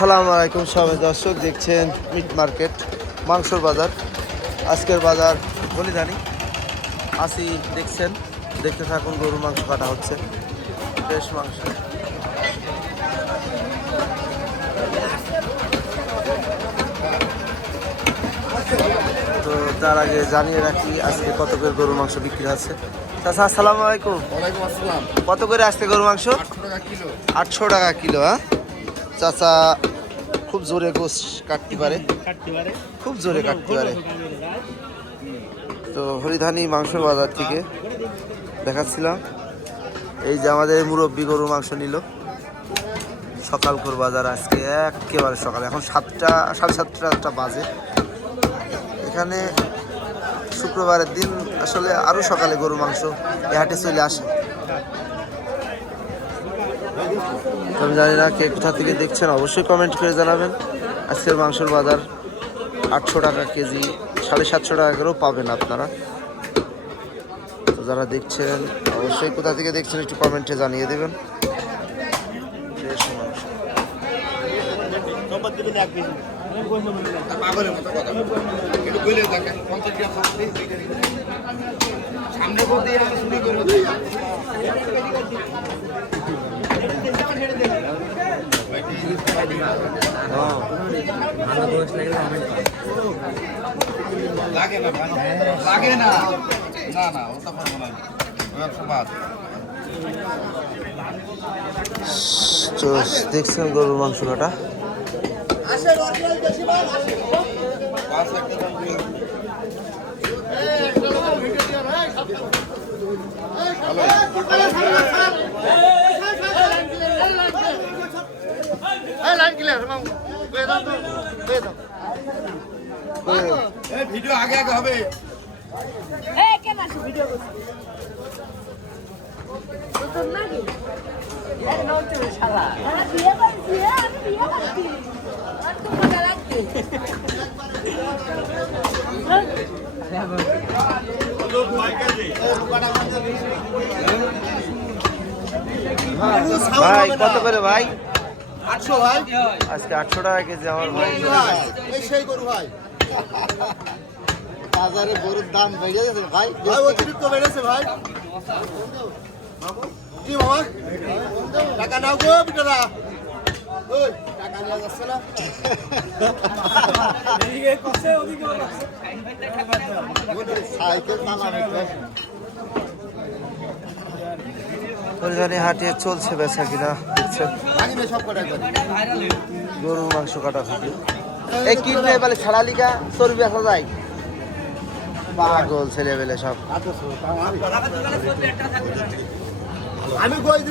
আসসালামু আলাইকুম সবাই দর্শক দেখছেন মিট মার্কেট মাংসর বাজার। আজকের বাজার বলিদানি আসি দেখছেন, দেখতে থাকুন। গরুর মাংস কাটা হচ্ছে, ফ্রেশ মাংস। তো তার আগে জানিয়ে রাখি আজকে কত করে গরুর মাংস বিক্রি আছে। চাচা আসসালামু আলাইকুম। ওয়ালাইকুম আসসালাম। কত করে আজকে গরুর মাংস? 800 টাকা কিলো। 800 টাকা কিলো। হ্যাঁ চাচা খুব জোরে গোশ কাটতে পারে, খুব জোরে কাটতে পারে। তো হরিধানি মাংস বাজার থেকে দেখাচ্ছিলাম। এই যে আমাদের মুরব্বী গরুর মাংস নিল সকালকর বাজার আজকে একেবারে সকালে, এখন 7টা 7:30 বাজে। এখানে শুক্রবারের দিন আসলে আরও সকালে গরুর মাংস এ হাটে চলে আসে। আমি জানি না কে কোথা থেকে দেখছেন, অবশ্যই কমেন্ট করে জানাবেন। আজকের মাংসের বাজার 800 টাকা কেজি, 750 টাকা করেও পাবেন আপনারা। তো যারা দেখছেন অবশ্যই কোথা থেকে দেখছেন একটু কমেন্টে জানিয়ে দেবেন। ফ্রেশ মাংস। পাগলের মতো কথা। একটু বলে দেখেন 50 গ্রাম থাকলে সামনে বলতে আমি শুনি করব। লাগে না ভাই, লাগে না, না না ওটা পারবো না, ওই 105। তো দেখছেন গরুর মাংস কাটা। ভিডিও আগে আগে হবে। ভাই কত করে ভাই? 800 ভাই। আজকে 800 টাকা কেজি আমার ভাই। এই সেই গরু ভাই। বাজারে গরুর দাম বেড়ে গেছে ভাই। ভাই অতিরিক্ত বেড়েছে ভাই। কি বাবা? টাকা নাও গো বিটারা। ওই টাকা নিয়ে যাচ্ছে না। এদিকে কষ্ট ওদিকে কষ্ট। সাইকেল চালানো হরিধানি হাটে চলছে বেচা কিনা দেখছেন। ভাঙিনে সব কটা করে। গরুর মাংস কাটা ভিডিও। এই কিনলে বলে ছাড়া লিগা চর্বি বেচা যায়। পাগল ছেলে বেলে সব। আমি কই দিছি